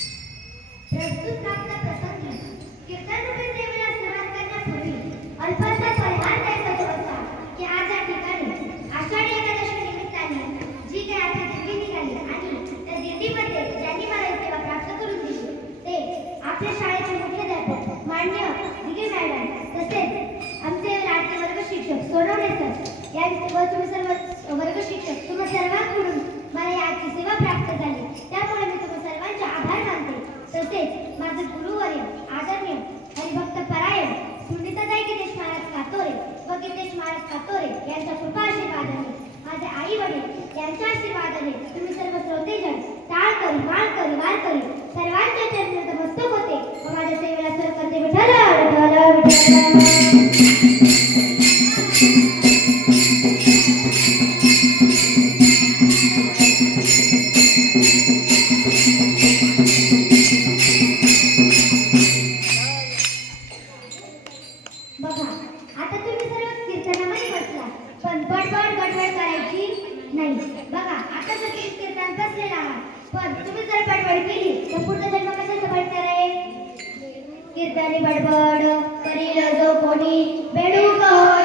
प्रस्तुत प्राप्त प्रसंगी कीर्तन रूपी सेवेला सुरुवात करण्यापूर्वी अल्पसा परिहार द्यायचा होता की आज या ठिकाणी आषाढी एकादशी निमित्ताने जी काही आता दिंडी निघाली आणि त्या दिंडीमध्ये ज्यांनी मला ही सेवा प्राप्त करून दिली ते आपल्या शाळेचे मुख्याध्यापक मान्य दिगे मॅडम तसेच आमचे लाडके वर्ग शिक्षक सोनवणे सर यांचे व तुम्ही सर्व वर्ग शिक्षक तुम्हा सर्वांकडून मला सेवा प्राप्त झाली. त्यामुळे मी तुम्हा सर्वांचे आभार मानते. तसेच माझे गुरुवर्य आदरणीय हरिभक्त परायण सुनीताताई गिरीश महाराज कातोरे व गिरीश महाराज कातोरे यांच्या कृपा आशीर्वादाने माझे आई वडील यांच्या आशीर्वादाने तुम्ही सर्व सर्वांच्या चरणी नतमस्तक होते. व माझ्या सेवेला करते विठ्ठल विठ्ठल विठ्ठल. पण तुम्ही जर बडबड केली तर पुढचा जन्म कशाचा भेटणार आहे? कीर्तनी बडबड करील जो कोणी बेडू कोणी?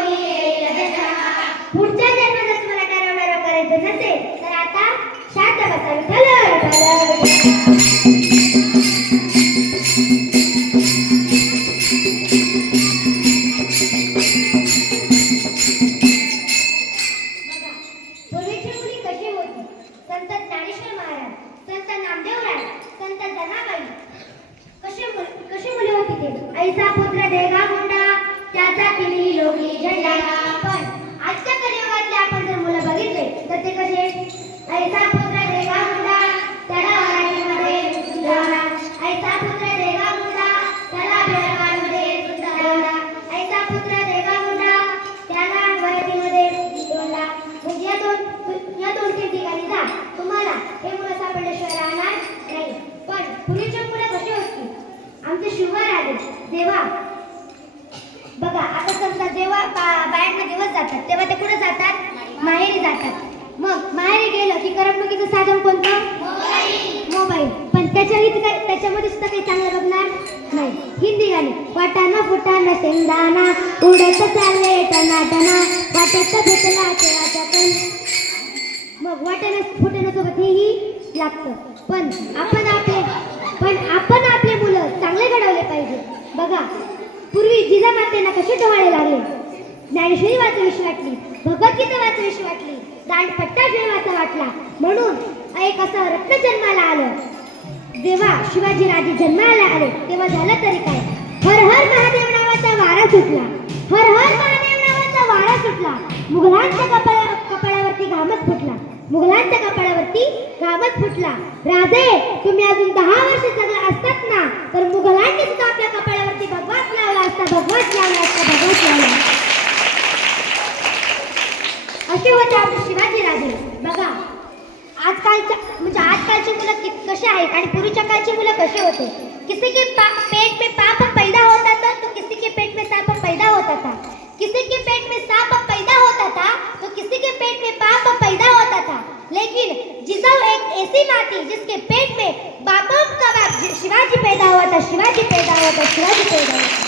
ऐसा पुत्र देगा मुंडा त्याचा तिन्ही लोकी झेंडा पण आजच्या कलियुगातले आपण जर मुलं बघितले तर ते कसे? ऐसा जेव्हा बघा आता समजा जेव्हा बा- बायांना दिवस जातात तेव्हा ते कुठे जातात? माहेरी जातात. मग माहेरी गेलं की करमणुकीचं साधन कोणतं? मोबाईल. पण त्याच्या काय त्याच्यामध्ये सुद्धा काही चांगलं बघणार नाही. हिंदी गाणी. वाटाना फुटाना शेंगदाणा उडत चालले टना टना वाटेत भेटला खेळाचा पण मग वाटाणा फुटाण्यासोबत हेही लागतं. पण आपण आपले पण आपण आपले मुलं चांगले घडवले पाहिजे. बघा पूर्वी जिजामातेंना कसे डोहाळे लागले? ज्ञानेश्वरी वाचविशी वाटली भगवद्गीता वाचावीशी वाटली दांडपट्टा खेळवाचा वाटला. म्हणून एक असं रत्न जन्माला आलं. जेव्हा शिवाजी राजे जन्माला आले तेव्हा झालं तरी काय? हर हर महादेव नावाचा वारा सुटला. हर हर महादेव नावाचा वारा सुटला. मुघलांच्या कपाळा कपाळावरती घामच फुटला. मुघलांच्या कपाळावरती घामच फुटला. राजे तुम्ही अजून दहा वर्ष जगला असतात ना तर मुघलांनी सुद्धा आपल्या काळची मुलं कसे होते? किसी के पेट में पाप पैदा होता था तो किसी के पेट में सांप पैदा होता था। किसी के पेट में सांप पैदा होता था तो किसी के पेट में पाप पैदा होता था। लेकिन जिजाऊ एक ऐसी माँ थी, जिसके पेट में बापों का बाप शिवाजी पैदा हुआ था, शिवाजी पैदा हुआ था, शिवाजी पैदा हुआ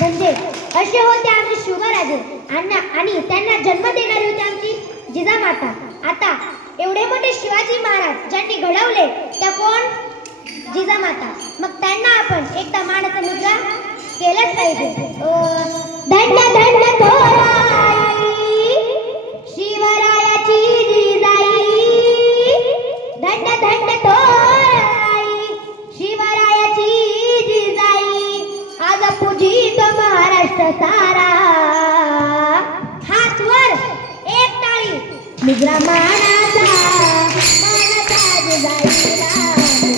म्हणजे असे होते आमचे शिवराजे आणि त्यांना जन्म देणारी होती आमची जिजामाता। आता एवढे मोठे शिवाजी महाराज ज्यांनी घडवले त्या कोण? जिजामाता मग त्यांना आपण एकदा मानाचा मुद्रा केलाच पाहिजे. अं, धन्य धन्य थोराई शिवरायाची जिजाई. धन्य धन्य थोराई शिवरायाची जिजाई. आज पूजित महाराष्ट्र सारा. हात वर एक टाळी. मुद्रा मानाचा मानाचा जिजाईला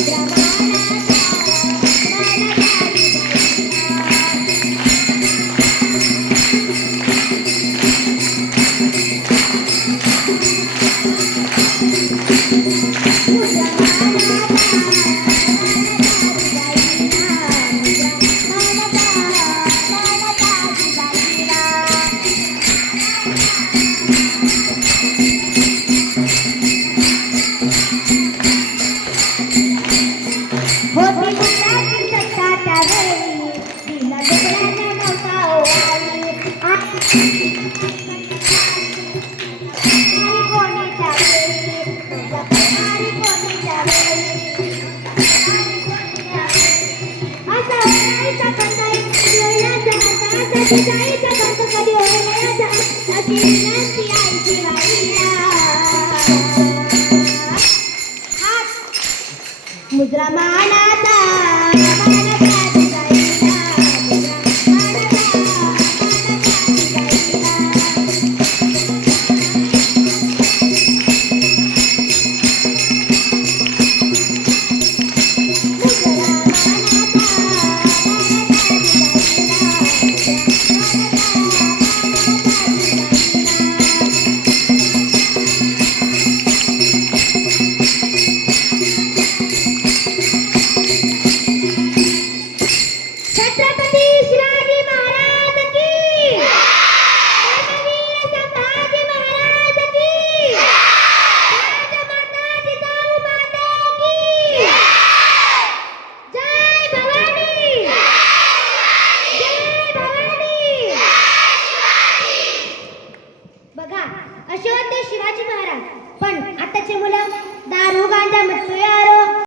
मुद्रा मानाचा